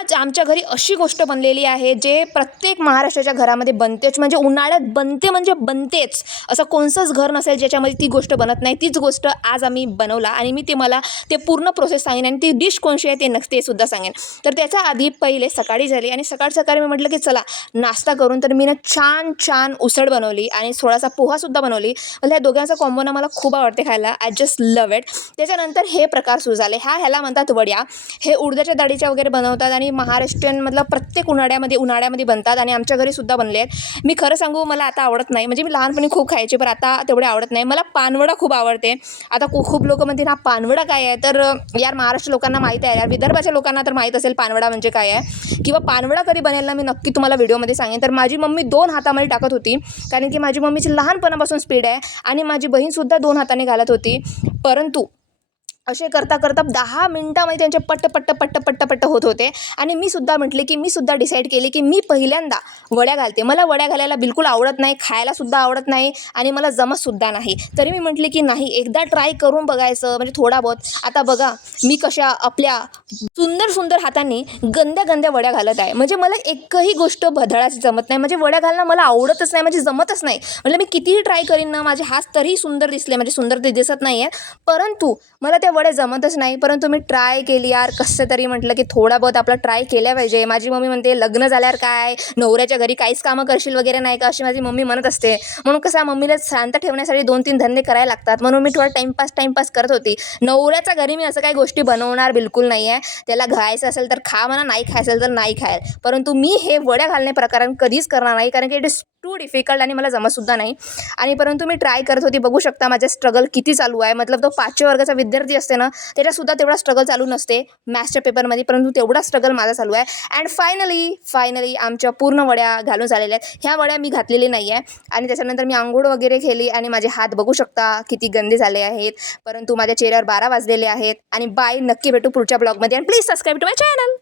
आज आमच्या घरी अशी गोष्ट बनलेली आहे जे प्रत्येक महाराष्ट्राच्या घरामध्ये बनतेच, म्हणजे उन्हाळ्यात बनते म्हणजे बनतेच. असं कोणतंच घर नसेल ज्याच्यामध्ये ती गोष्ट बनत नाही. तीच गोष्ट आज आम्ही बनवला आणि मी मला ते पूर्ण प्रोसेस सांगेन आणि ती डिश कोणची आहे ते सुद्धा सांगेन. तर त्याच्या आधी पहिले सकाळी झाली आणि सकाळी मी म्हटलं की चला नाश्ता करून, तर मी छान उसळ बनवली आणि थोडासा पोहासुद्धा बनवली. मला ह्या दोघांचा कॉम्बो मला खूप आवडते खायला. I just love it. त्याच्यानंतर हे प्रकार सुरू झाले. ह्याला म्हणतात वड्या. हे उडदाच्या डाळीच्या वगैरे बनवतात आणि महाराष्ट्रीयन प्रत्येक उन्हाळ्यामध्ये बनतात आणि आमच्या घरी सुद्धा बनले आहेत. मी खरं सांगू, मला आता आवडत नाही. म्हणजे मी लहानपणी खूप खायचे, पण आता तेवढे आवडत नाही. मला पानवडा खूप आवडते. आता खूप लोक म्हणतील हा पानवडा काय आहे, तर यार महाराष्ट्र लोकांना माहीत आहे, यार विदर्भाच्या लोकांना तर माहीत असेल पानवडा म्हणजे काय आहे, किंवा पानवडा कधी बनेल ना मी नक्की तुम्हाला व्हिडिओमध्ये सांगेन. तर माझी मम्मी 2 हातामध्ये टाकत होती, कारण की माझी मम्मीची लहानपणापासून स्पीड आहे आणि माझी बहीणसुद्धा 2 हाताने घालत होती. परंतु असे करता 10 मिनिटामध्ये त्यांचे पट्ट होत होते आणि मी सुद्धा म्हटले की मी सुद्धा डिसाईड केले की मी पहिल्यांदा वड्या घालते. मला वड्या घालायला बिलकुल आवडत नाही, खायलासुद्धा आवडत नाही आणि मला जमतसुद्धा नाही. तरी मी म्हटले की नाही, एकदा ट्राय करून बघायचं, म्हणजे थोडा बहुत. आता बघा मी कशा आपल्या सुंदर हातांनी गंद्या वड्या घालत आहे. म्हणजे मला एकही गोष्ट भदळाची जमत नाही, म्हणजे वड्या घालणं मला आवडतच नाही, म्हणजे जमतच नाही. म्हणजे मी कितीही ट्राय करीन ना, माझे हात तरी सुंदर दिसले, म्हणजे सुंदर ते दिसत नाही आहे, परंतु मला त्या वड्या जमतच नाही. परंतु मी ट्राय केली यार, कसं तरी म्हटलं की थोडा बहुत आपला ट्राय केल्या पाहिजे. माझी मम्मी म्हणते लग्न झाल्यावर काय नवऱ्याच्या घरी काहीच कामं करशील वगैरे नाही का, अशी माझी मम्मी म्हणत असते. म्हणून कसं मम्मीला शांत ठेवण्यासाठी 2-3 धंदे करायला लागतात, म्हणून मी थोडा टाईमपास करत होती. नवऱ्याच्या घरी मी असं काही गोष्टी बनवणार बिलकुल नाही आहे. त्याला खायचं असेल तर खा म्हणा, नाही खायचं असेल तर नाही खायला. परंतु मी हे वड्या घालणे प्रकरण कधीच करणार नाही, कारण की इट इज टू डिफिकल्ट आणि मला जमतसुद्धा नाही. आणि परंतु मी ट्राय करत होती. बघू शकता माझा स्ट्रगल किती चालू आहे. मतलब तो 5व्या वर्गाचा विद्यार्थी असते ना, त्याच्यासुद्धा तेवढा स्ट्रगल चालू नसते मॅथ्सच्या पेपरमध्ये, परंतु तेवढा स्ट्रगल माझा चालू आहे. अँड फायनली आमच्या पूर्ण वड्या घालून झालेल्या आहेत. ह्या वड्या मी घातलेली नाही आहे आणि त्याच्यानंतर मी आंघोळ वगैरे केली आणि माझे हात बघू शकता किती गंदे झाले आहेत, परंतु माझ्या चेहऱ्यावर 12 वाजलेले आहेत. आणि बाय, नक्की भेटू पुढच्या ब्लॉगमध्ये आणि please subscribe to my channel.